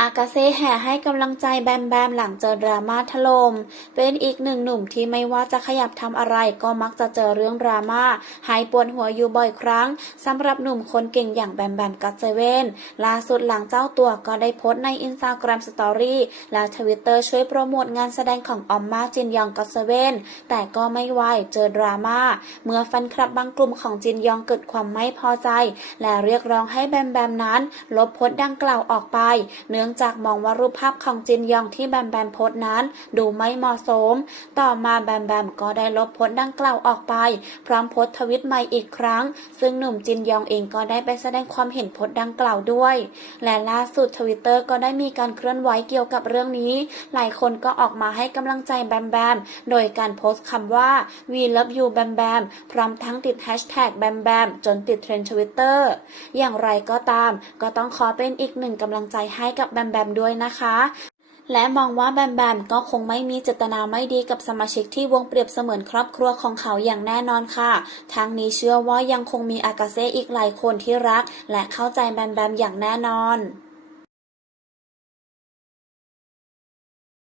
อากาเซ่แห่ให้กำลังใจแบมแบมหลังเจอดราม่าถล่ม เป็นอีกหนึ่งหนุ่มที่ไม่ว่าจะขยับทำอะไรก็มักจะเจอเรื่องดราม่าให้ปวดหัวอยู่บ่อยครั้งสำหรับหนุ่มคนเก่งอย่างแบมแบมกัตเซเวนล่าสุดหลังเจ้าตัวก็ได้โพสต์ในอินสตาแกรมสตอรี่และทวิตเตอร์ช่วยโปรโมทงานแสดงของออมมาจินยองกัตเซเวนแต่ก็ไม่ไหวเจอดราม่าเมื่อแฟนคลับบางกลุ่มของจินยองเกิดความไม่พอใจ และเรียกร้องให้แบมแบมนั้น ลบโพสต์ดังกล่าวออกไปเนื่องจากมองว่ารูปภาพของจินยองที่แบมแบมโพสนั้น ดูไม่เหมาะสม ต่อมาแบมแบมก็ได้ลบโพสดังกล่าวออกไป พร้อมโพสทวิตใหม่อีกครั้ง ซึ่งหนุ่มจินยองเองก็ได้ไปแสดงความเห็นโพสดังกล่าวด้วย และล่าสุดทวิตเตอร์ก็ได้มีการเคลื่อนไหวเกี่ยวกับเรื่องนี้ หลายคนก็ออกมาให้กำลังใจแบมแบมโดยการโพสต์คำว่า we love you แบมแบมพร้อมทั้งติดแฮชแท็กแบมแบมจนติดเทรนด์ทวิตเตอร์อย่างไรก็ตาม ก็ต้องขอเป็นอีกหนึ่งกำลังใจให้กับแบมแบมด้วยนะคะ และมองว่าแบมแบมก็คงไม่มีเจตนาไม่ดีกับสมาชิกที่วงเปรียบเสมือนครอบครัวของเขาอย่างแน่นอนค่ะทั้งนี้เชื่อว่ายังคงมีอากาเซ่อีกหลายคนที่รัก และเข้าใจแบมแบมอย่างแน่นอน